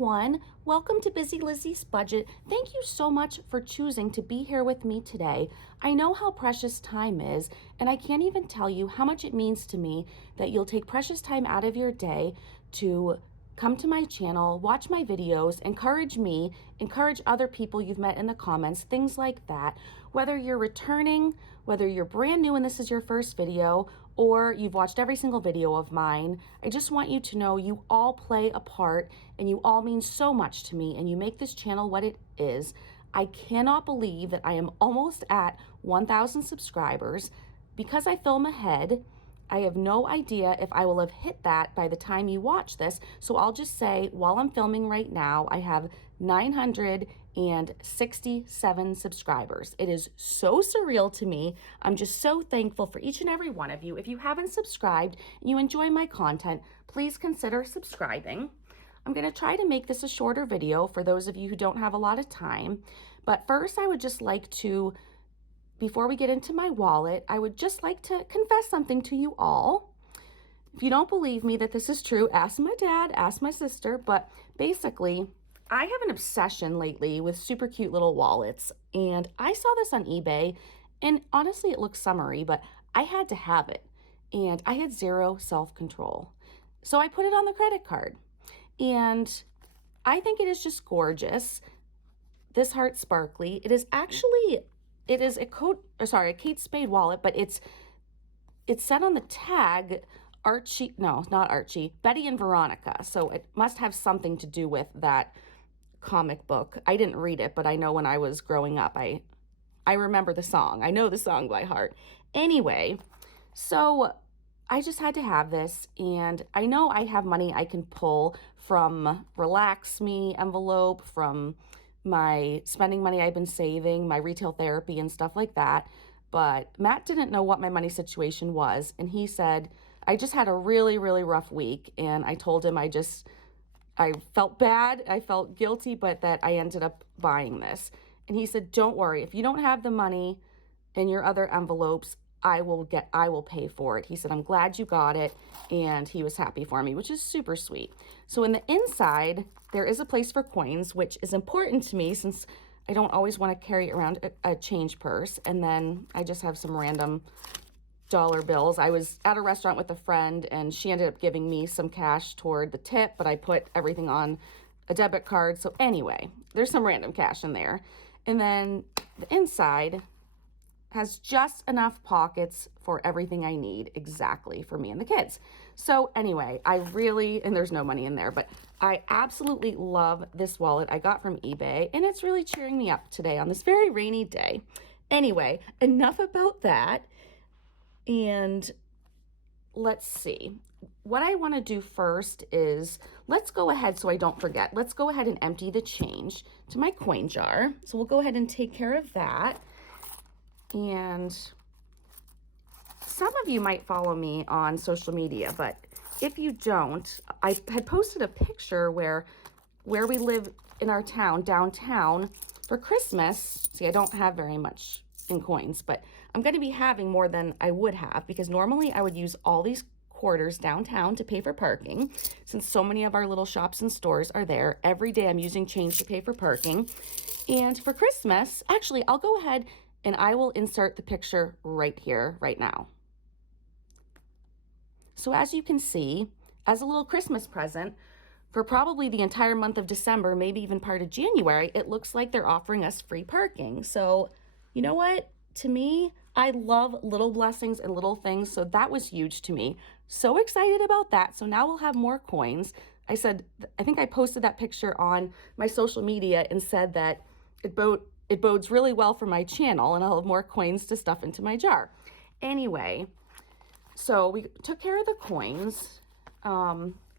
everyone. Welcome to Busy Lizzie's Budget. Thank you so much for choosing to be here with me today. I know how precious time is, and I can't even tell you how much it means to me that you'll take precious time out of your day to come to my channel, watch my videos, encourage me, encourage other people you've met in the comments, things like that. Whether you're returning, whether you're brand new and this is your first video, or you've watched every single video of mine, I just want you to know you all play a part and you all mean so much to me and you make this channel what it is. I cannot believe that I am almost at 1,000 subscribers. Because I film ahead, I have no idea if I will have hit that by the time you watch this. So I'll just say, while I'm filming right now, I have 967 subscribers. It is so surreal to me. I'm just so thankful for each and every one of you. If you haven't subscribed and you enjoy my content, please consider subscribing. I'm going to try to make this a shorter video for those of you who don't have a lot of time. But first, I would just like to, before we get into my wallet, I would just like to confess something to you all. If you don't believe me that this is true, ask my dad, ask my sister, but basically, I have an obsession lately with super cute little wallets, and I saw this on eBay, and honestly, it looks summery, but I had to have it, and I had zero self-control. So I put it on the credit card, and I think it is just gorgeous. This heart sparkly. It is actually... It is a Kate Spade wallet, but it's said on the tag, Archie, no, not Archie, Betty and Veronica. So it must have something to do with that comic book. I didn't read it, but I know when I was growing up, I remember the song. I know the song by heart. Anyway, so I just had to have this, and I know I have money I can pull from Relax Me envelope, from my spending money I've been saving, my retail therapy and stuff like that. But Matt didn't know what my money situation was. And he said, I just had a really, really rough week. And I told him I felt bad. I felt guilty, but that I ended up buying this. And he said, don't worry. If you don't have the money in your other envelopes, I will pay for it. He said, I'm glad you got it. And he was happy for me, which is super sweet. So in the inside, there is a place for coins, which is important to me since I don't always want to carry around a change purse. And then I just have some random dollar bills. I was at a restaurant with a friend and she ended up giving me some cash toward the tip, but I put everything on a debit card. So anyway, there's some random cash in there. And then the inside has just enough pockets for everything I need exactly for me and the kids. So anyway, and there's no money in there, but I absolutely love this wallet I got from eBay, and it's really cheering me up today on this very rainy day. Anyway, enough about that. And let's see. What I want to do first is, let's go ahead, so I don't forget, let's go ahead and empty the change to my coin jar. So we'll go ahead and take care of that. And some of you might follow me on social media, but if you don't, I had posted a picture where we live in our town, downtown, for Christmas. See, I don't have very much in coins, but I'm going to be having more than I would have because normally I would use all these quarters downtown to pay for parking. Since so many of our little shops and stores are there, every day I'm using change to pay for parking. And for Christmas, actually, I'll go ahead and I will insert the picture right here, right now. So as you can see, as a little Christmas present, for probably the entire month of December, maybe even part of January, it looks like they're offering us free parking. So you know what? To me, I love little blessings and little things. So that was huge to me. So excited about that. So now we'll have more coins. I think I posted that picture on my social media and said that it bodes really well for my channel and I'll have more coins to stuff into my jar. Anyway, so we took care of the coins.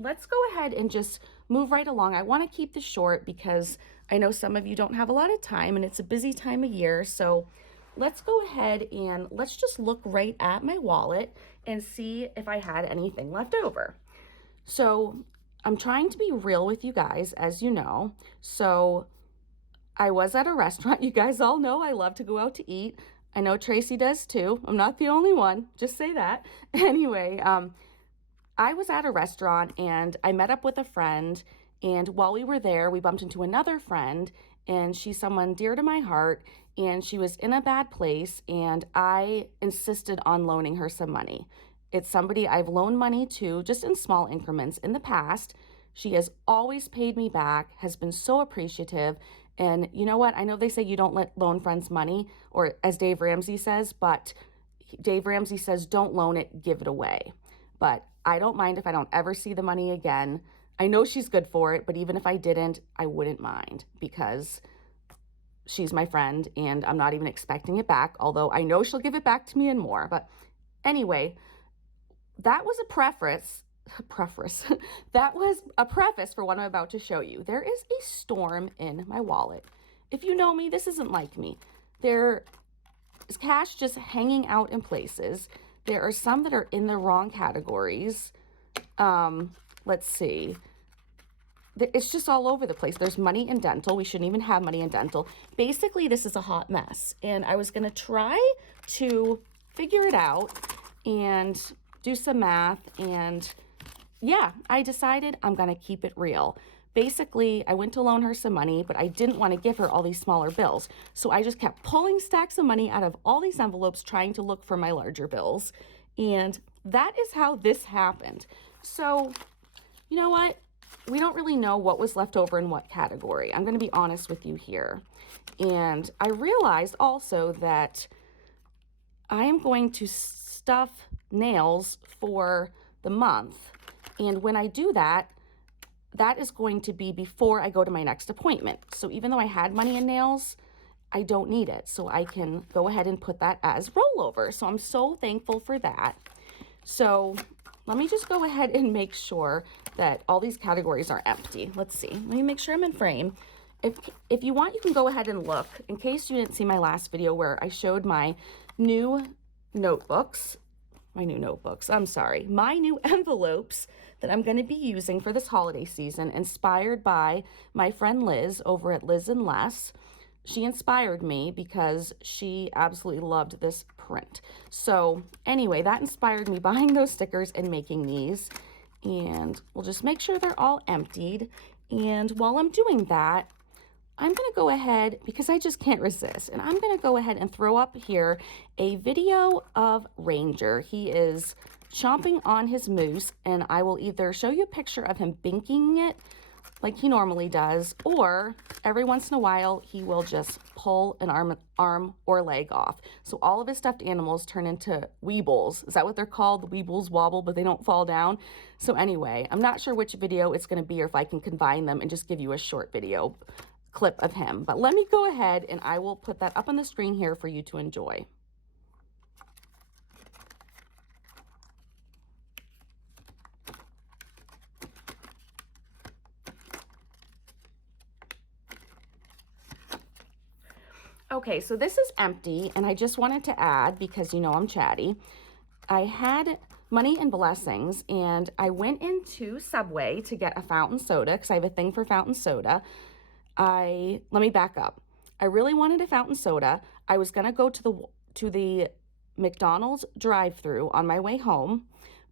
Let's go ahead and just move right along. I want to keep this short because I know some of you don't have a lot of time and it's a busy time of year. So let's go ahead and let's just look right at my wallet and see if I had anything left over. So I'm trying to be real with you guys, as you know. So I was at a restaurant. You guys all know I love to go out to eat. I know Tracy does too. I'm not the only one. Just say that. Anyway, I was at a restaurant and I met up with a friend And while we were there, we bumped into another friend, and she's someone dear to my heart, and she was in a bad place, and I insisted on loaning her some money. It's somebody I've loaned money to just in small increments in the past. She has always paid me back, has been so appreciative. And you know what? I know they say you don't let loan friends money, or as Dave Ramsey says, but Dave Ramsey says don't loan it, give it away. But I don't mind if I don't ever see the money again. I know she's good for it, but even if I didn't, I wouldn't mind because she's my friend and I'm not even expecting it back, although I know she'll give it back to me and more. But anyway, that was a preface. That was a preface for what I'm about to show you. There is a storm in my wallet. If you know me, this isn't like me. There is cash just hanging out in places. There are some that are in the wrong categories. Let's see. It's just all over the place. There's money in dental. We shouldn't even have money in dental. Basically, this is a hot mess. And I was going to try to figure it out and do some math. And yeah, I decided I'm going to keep it real. Basically, I went to loan her some money, but I didn't want to give her all these smaller bills. So I just kept pulling stacks of money out of all these envelopes, trying to look for my larger bills. And that is how this happened. So, you know what? We don't really know what was left over in what category. I'm going to be honest with you here. And I realized also that I am going to stuff nails for the month. And when I do that, that is going to be before I go to my next appointment. So even though I had money in nails, I don't need it. So I can go ahead and put that as rollover. So I'm so thankful for that. So let me just go ahead and make sure that all these categories are empty. Let's see. Let me make sure I'm in frame. If you want, you can go ahead and look. In case you didn't see my last video where I showed my new notebooks, my new envelopes that I'm going to be using for this holiday season, inspired by my friend Liz over at Liz and Less. She inspired me because she absolutely loved this print. So anyway, that inspired me buying those stickers and making these. And we'll just make sure they're all emptied. And while I'm doing that, I'm going to go ahead, because I just can't resist, and I'm going to go ahead and throw up here a video of Ranger. He is chomping on his moose, and I will either show you a picture of him binking it like he normally does, or every once in a while, he will just pull an arm or leg off. So all of his stuffed animals turn into weebles. Is that what they're called? The weebles wobble, but they don't fall down. So anyway, I'm not sure which video it's going to be or if I can combine them and just give you a short video clip of him. But let me go ahead and I will put that up on the screen here for you to enjoy. Okay, so this is empty, and I just wanted to add, because you know I'm chatty, I had money and blessings, and I went into Subway to get a fountain soda, because I have a thing for fountain soda. Let me back up. I really wanted a fountain soda. I was going to go to the McDonald's drive-thru on my way home,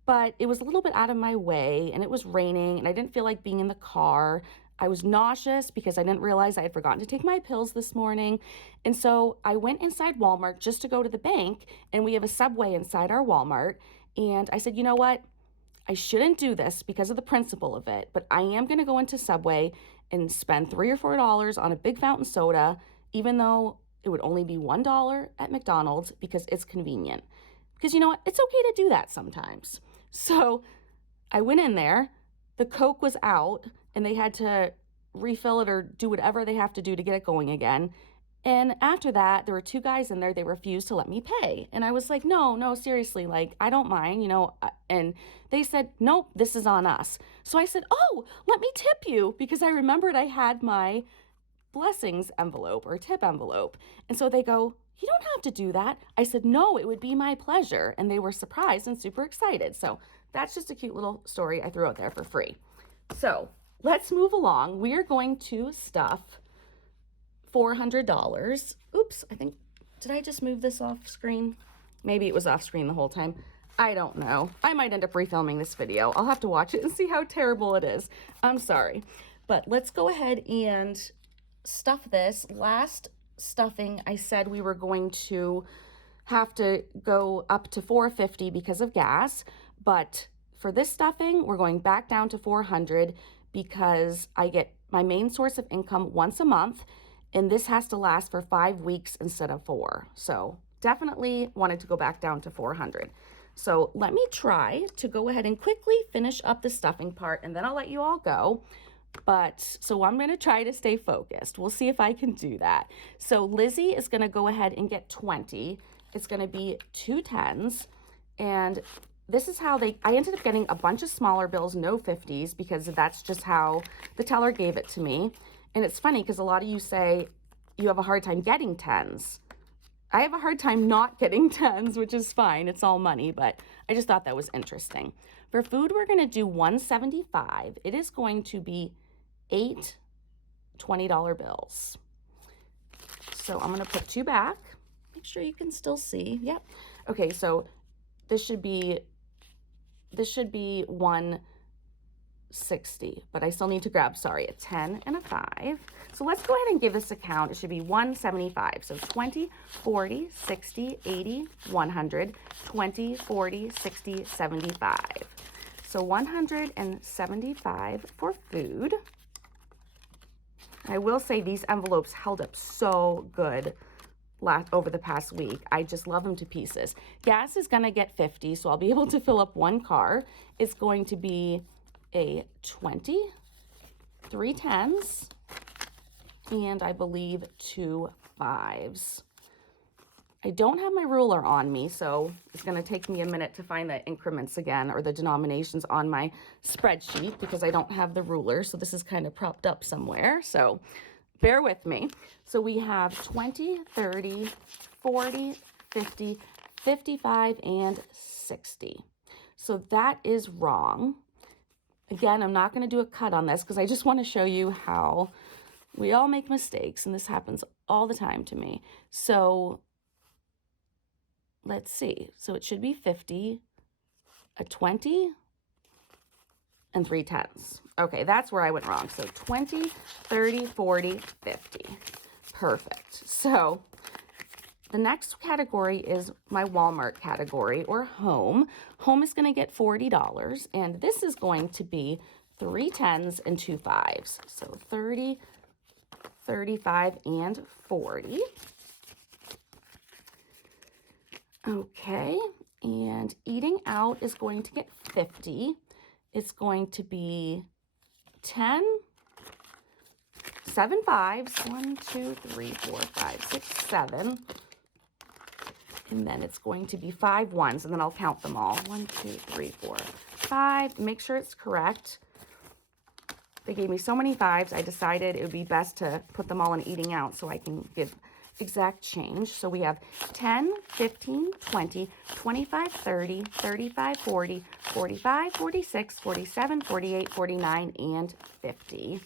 but it was a little bit out of my way, and it was raining, and I didn't feel like being in the car. I was nauseous because I didn't realize I had forgotten to take my pills this morning. And so I went inside Walmart just to go to the bank, and we have a Subway inside our Walmart. And I said, you know what? I shouldn't do this because of the principle of it, but I am going to go into Subway and spend $3 or $4 on a big fountain soda, even though it would only be $1 at McDonald's because it's convenient. Because you know what? It's okay to do that sometimes. So I went in there, the Coke was out, and they had to refill it or do whatever they have to do to get it going again. And after that, there were two guys in there, they refused to let me pay. And I was like, no, seriously, like, I don't mind, you know. And they said, nope, this is on us. So I said, oh, let me tip you, because I remembered I had my blessings envelope or tip envelope. And so they go, you don't have to do that. I said, no, it would be my pleasure. And they were surprised and super excited. So that's just a cute little story I threw out there for free. So let's move along. We are going to stuff $400. Oops, did I just move this off screen? Maybe it was off screen the whole time. I don't know. I might end up refilming this video. I'll have to watch it and see how terrible it is. I'm sorry. But let's go ahead and stuff this. Last stuffing, I said we were going to have to go up to $4.50 because of gas, but for this stuffing, we're going back down to $400 because I get my main source of income once a month, and this has to last for 5 weeks instead of 4. So definitely wanted to go back down to $400. So let me try to go ahead and quickly finish up the stuffing part, and then I'll let you all go. But so I'm going to try to stay focused. We'll see if I can do that. So Lizzy is going to go ahead and get 20. It's going to be 2 10s. And this is how I ended up getting a bunch of smaller bills, no 50s, because that's just how the teller gave it to me. And it's funny because a lot of you say you have a hard time getting 10s. I have a hard time not getting 10s, which is fine. It's all money, but I just thought that was interesting. For food, we're going to do $175. It is going to be 8 $20 bills. So I'm going to put 2 back. Make sure you can still see. Yep. Okay, so this should be 160, but I still need to grab, sorry, a 10 and a 5. So let's go ahead and give this a count. It should be 175. So 20, 40, 60, 80, 100, 20, 40, 60, 75. So 175 for food. I will say these envelopes held up so good over the past week. I just love them to pieces. Gas is going to get 50, so I'll be able to fill up 1 car. It's going to be a 20, 3 10s, and I believe 2 5s. I don't have my ruler on me, so it's going to take me a minute to find the increments again, or the denominations on my spreadsheet, because I don't have the ruler, so this is kind of propped up somewhere, so bear with me. So we have 20, 30, 40, 50, 55, and 60. So that is wrong. Again, I'm not going to do a cut on this because I just want to show you how we all make mistakes, and this happens all the time to me. So let's see. So it should be 50, a 20, and 3 10s. Okay, that's where I went wrong. So 20, 30, 40, 50. Perfect. So the next category is my Walmart category, or home. Home is going to get $40, and this is going to be 3 10s and 2 5s. So 30, 35, and 40. Okay, and eating out is going to get 50. It's going to be 10, 7 5s, 1, 2, 3, 4, 5, 6, 7. And then it's going to be 5 1s, and then I'll count them all. 1, 2, 3, 4, 5. Make sure it's correct. They gave me so many 5s, I decided it would be best to put them all in eating out so I can give exact change. So we have 10, 15, 20, 25, 30, 35, 40, 45, 46, 47, 48, 49, and 50.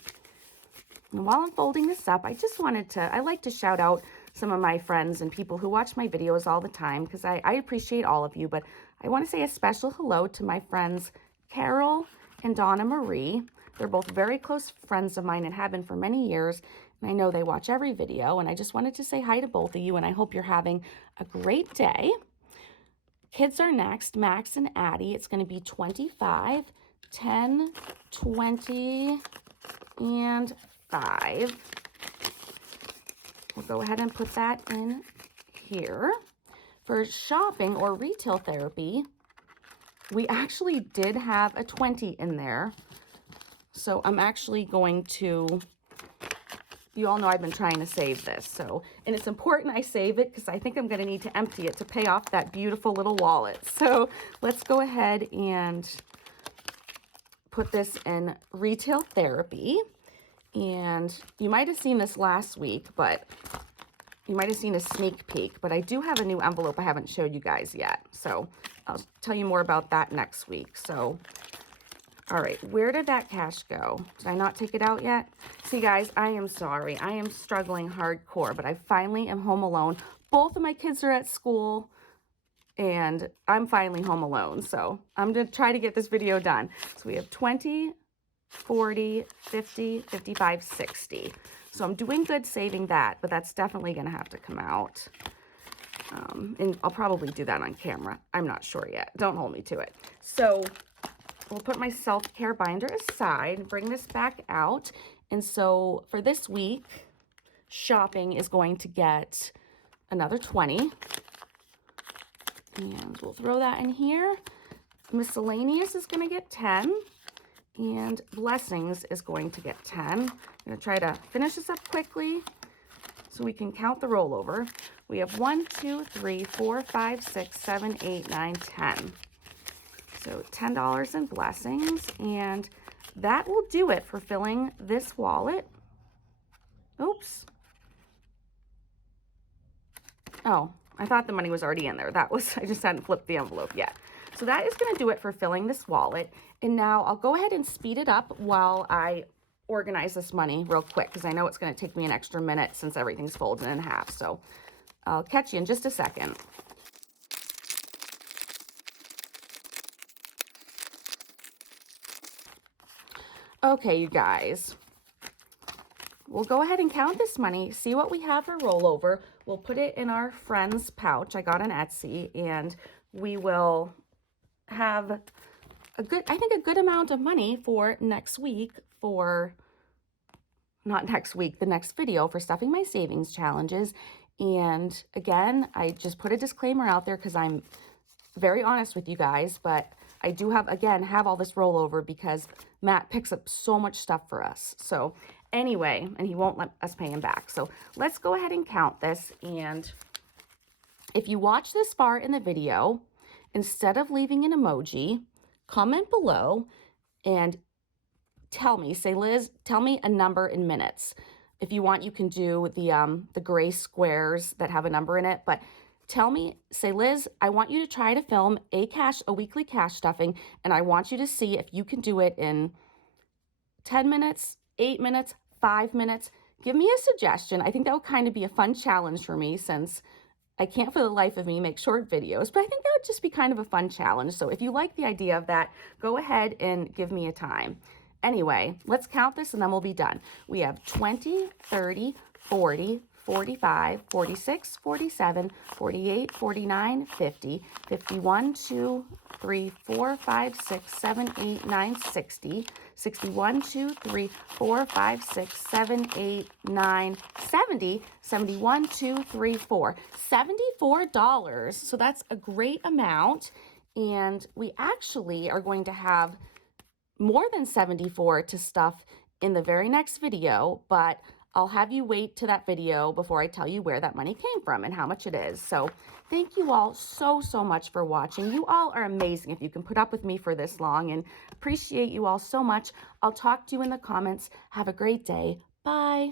And while I'm folding this up, I like to shout out some of my friends and people who watch my videos all the time, because I appreciate all of you, but I want to say a special hello to my friends Carol and Donna Marie. They're both very close friends of mine and have been for many years, and I know they watch every video, and I just wanted to say hi to both of you, and I hope you're having a great day. Kids are next, Max and Addie. It's going to be 25, 10, 20, and 5. We'll go ahead and put that in here. For shopping or retail therapy, we actually did have a 20 in there. So I'm actually going to, you all know I've been trying to save this. So, and it's important I save it because I think I'm going to need to empty it to pay off that beautiful little wallet. So let's go ahead and put this in retail therapy. And you might have seen this last week, but you might have seen a sneak peek, but I do have a new envelope I haven't showed you guys yet. So I'll tell you more about that next week. So, all right, where did that cash go? Did I not take it out yet? See, guys, I am sorry. I am struggling hardcore, but I finally am home alone. Both of my kids are at school, and I'm finally home alone. So I'm going to try to get this video done. So we have 20, 40, 50, 55, 60. So I'm doing good saving that, but that's definitely going to have to come out. And I'll probably do that on camera. I'm not sure yet. Don't hold me to it. So we'll put my self-care binder aside, bring this back out. And so for this week, shopping is going to get another 20. And we'll throw that in here. Miscellaneous is going to get 10. And blessings is going to get 10. I'm going to try to finish this up quickly so we can count the rollover. We have 1, 2, 3, 4, 5, 6, 7, 8, 9, 10. So $10 in blessings, and that will do it for filling this wallet. Oops. Oh, I thought the money was already in there. I just hadn't flipped the envelope yet. So that is going to do it for filling this wallet. And now I'll go ahead and speed it up while I organize this money real quick, because I know it's going to take me an extra minute since everything's folded in half. So I'll catch you in just a second. Okay, you guys. We'll go ahead and count this money, see what we have for rollover. We'll put it in our friend's pouch I got on Etsy, and we will have a good amount of money for next week the next video for stuffing my savings challenges. And again, I just put a disclaimer out there because I'm very honest with you guys, but I do have all this rollover because Matt picks up so much stuff for us. So anyway, and he won't let us pay him back. So let's go ahead and count this. And if you watch this far in the video, instead of leaving an emoji, comment below and say, Liz, tell me a number in minutes. If you want, you can do the gray squares that have a number in it, but say, Liz, I want you to try to film a weekly cash stuffing, and I want you to see if you can do it in 10 minutes, 8 minutes, 5 minutes. Give me a suggestion. I think that would kind of be a fun challenge for me, since I can't for the life of me make short videos, but I think that would just be kind of a fun challenge. So if you like the idea of that, go ahead and give me a time. Anyway, let's count this and then we'll be done. We have 20, 30, 40, 45, 46, 47, 48, 49, 50, 51, 2, 3, 4, 5, 6, 7, 8, 9, 60, 61, 2, 3, 4, 5, 6, 7, 8, 9, 70, 71, 2, 3, 4. $74. So that's a great amount. And we actually are going to have more than 74 to stuff in the very next video, but I'll have you wait to that video before I tell you where that money came from and how much it is. So thank you all so much for watching. You all are amazing if you can put up with me for this long, and appreciate you all so much. I'll talk to you in the comments. Have a great day. Bye.